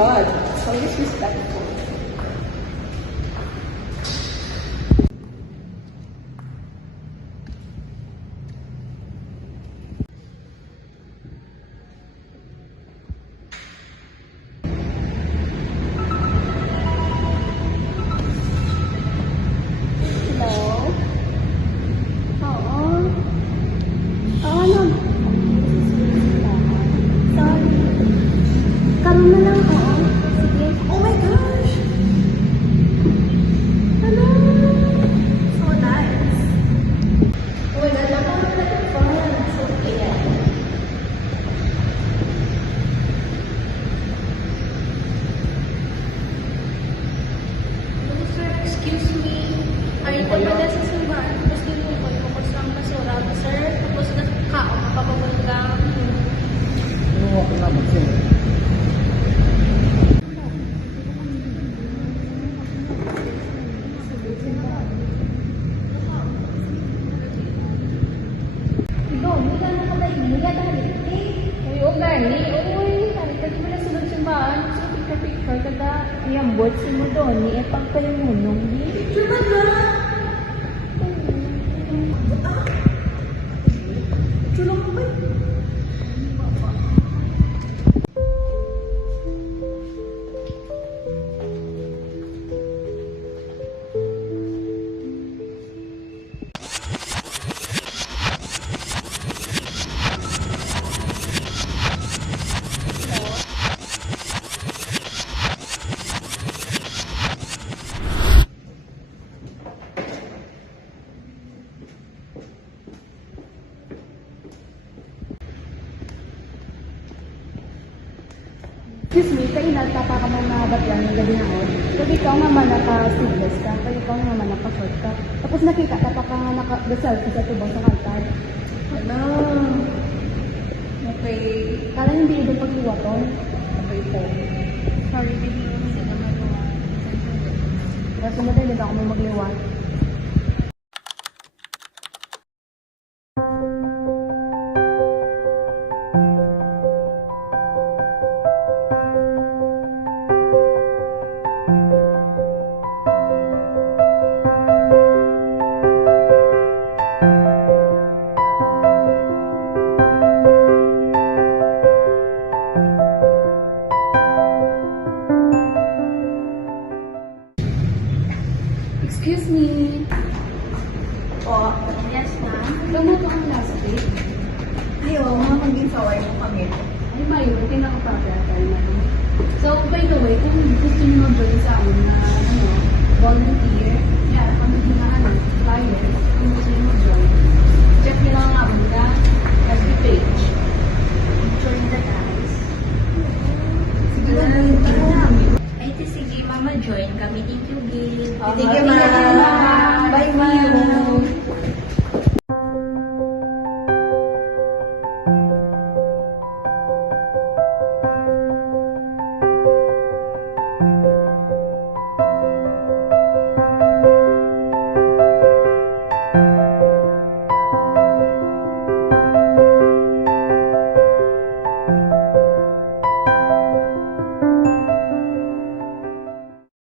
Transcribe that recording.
God. So disrespectful. Hello? Oo. Oo na. Sorry. Karoon na lang, oo. Sige. Oh my gosh! Hello? So nice. Oh my God, napaka-fun. So, kaya. Sir, excuse me. Ay, tabala sa simbahan. Tapos tinukod ko ko sa basura. Sir, tapos nakaon pa pabulgang. Oo, ako naman sir. Ikaw, hindi ka na kapag hindi ka dahil. Uy, o gani. Uy, pag mo na sunod simbahan. So, picture-picture kada iyambot si mo doon. Ni epang pa yung munong. Picture ba na? Tulong ko ba? Excuse me, kayo nagtapa ka mo na batyan ng gabi na ako. Kasi ikaw naman naka-seamless ka, pero ikaw naman naka-short ka. Tapos nakita ka pa ka nga naka-selfie sa tubang sa kaltad. Ano? Okay. Kala hindi ito pagluwaton. Okay po. Sorry, hindi ko kasi naman naman. Kaya sumunod hindi ako may magliwat. Excuse me. Po, yes ma'am. Lumo ko ang last week. Ayaw, mga mag-insaway mo kami. Ay, mayo, pinaka-proper tayo na. So, by the way, kung gusto niyo mag-join sa amin na, volunteer, yeah, kung maging flyer, kung gusto niyo mag-join,